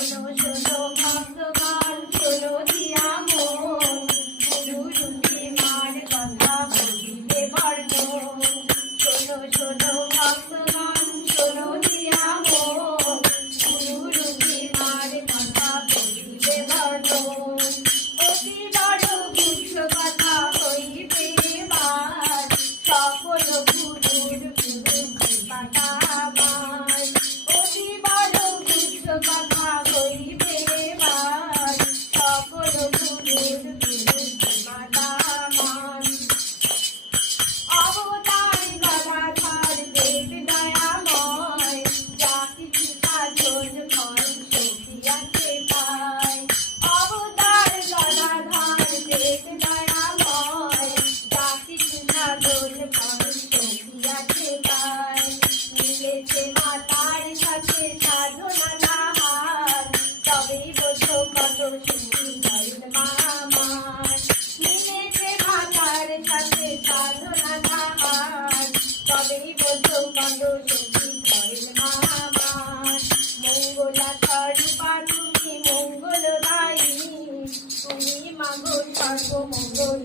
শোনো শোনো ভক্তগণ শোনো দিয়া মন গুরু রূপে মার কথা বলিবে বর্ণন শোনো শোনো ভক্তগণ শোনো দিয়া মন গুরু রূপে মার কথা বলিবে বর্ণন অতি বড় গুচ্ছ কথা হইবে মার সকল গুরুর গুরু কৃপা আমার অতি বড় গুচ্ছ কথা হইবে মার সকল গুরুর গুরু কৃপা আমার অবতার গদাধর দেব দয়াময় যা কিছু সাধন ফল সখিয়াতে পায় অবতার গদাধর দেব দয়াময় যা কিছু সাধন ফল সখিয়াতে পায় মিলেছে মাতার সাথে সাধনা তাহার তবেই বোঝো কত সুখী হইল মা আমার মিলেছে মাতার সাথে সাধনা তাহার তবেই বোঝো কত সুখী হইল মা আমার মঙ্গলা স্বরূপা তুমি মঙ্গলদায়ী তুমি মাগো সর্বমঙ্গল